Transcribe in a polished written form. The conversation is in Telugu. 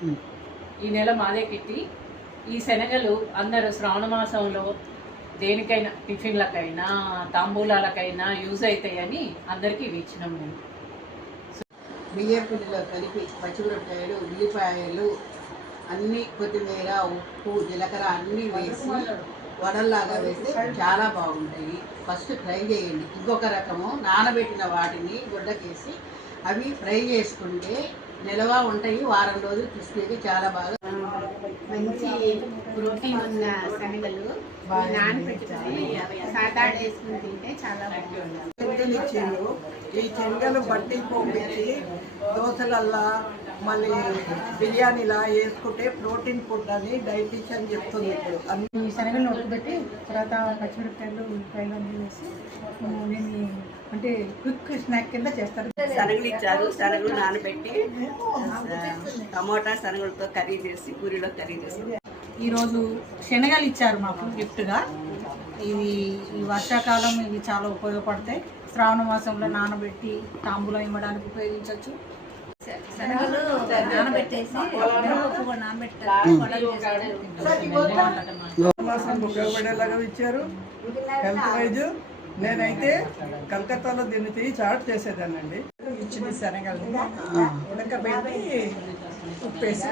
ఈ నెల మాదే కిట్టి. ఈ శనగలు అందరూ శ్రావణ మాసంలో దేనికైనా టిఫిన్లకైనా తాంబూలాలకైనా యూజ్ అవుతాయని అందరికీ ఇవి ఇచ్చినాం మేము. బియ్యం పిండిలో కలిపి పచ్చిమిరపకాయలు, ఉల్లిపాయలు అన్నీ, కొత్తిమీర, ఉప్పు, జీలకర్ర అన్నీ వేసి వడల్లాగా వేస్తే చాలా బాగుంటాయి. ఫస్ట్ ఫ్రై చేయండి. ఇంకొక రకము నానబెట్టిన వాటిని గుడ్డకేసి అవి ఫ్రై చేసుకుంటే నిల్వ ఉంటాయి. వారం రోజులు క్రిస్పీగా చాలా బాగా మంచి ప్రోటీన్ ఉన్న శనగలు నానబెట్టుకుని సాతాడు వేసుకుని తింటే చాలా బాగుంటుంది. ఇచ్చిండ్రు. ఈ శనగలు బట్టి పోపించి దోశలల్లా మళ్ళీ బిర్యానీలా వేసుకుంటే ప్రోటీన్ ఫుడ్ అని డైటీషియన్ చెప్తుంది. ఇప్పుడు అన్ని శనగలు ఉడకబెట్టి తర్వాత పచ్చిమిరపకాయలు, ఉల్లిపాయలు అన్నీ వేసి నేను అంటే క్విక్ స్నాక్ కింద చేస్తారు. శనగలు ఇచ్చారు. శనగలు నానబెట్టి టమోటా శనగలతో కర్రీ చేసి పూరిలో కర్రీ చేసి ఈరోజు శనగలు ఇచ్చారు మాకు గిఫ్ట్గా. ఇవి ఈ వర్షాకాలం ఇవి చాలా ఉపయోగపడతాయి. శ్రావణ మాసంలో నానబెట్టి తాంబూలం ఇవ్వడానికి ఉపయోగించవచ్చు. శనగలు నానబెట్టేసి మాసం ఉపయోగపడేలాగా ఇచ్చారు. హెల్త్ వైజ్ నేనైతే కలకత్తాలో దీన్ని తీసి చాట్ చేసేదానండి. ఇచ్చిన శనగలు ఉడకబెట్టి ఉప్పేసి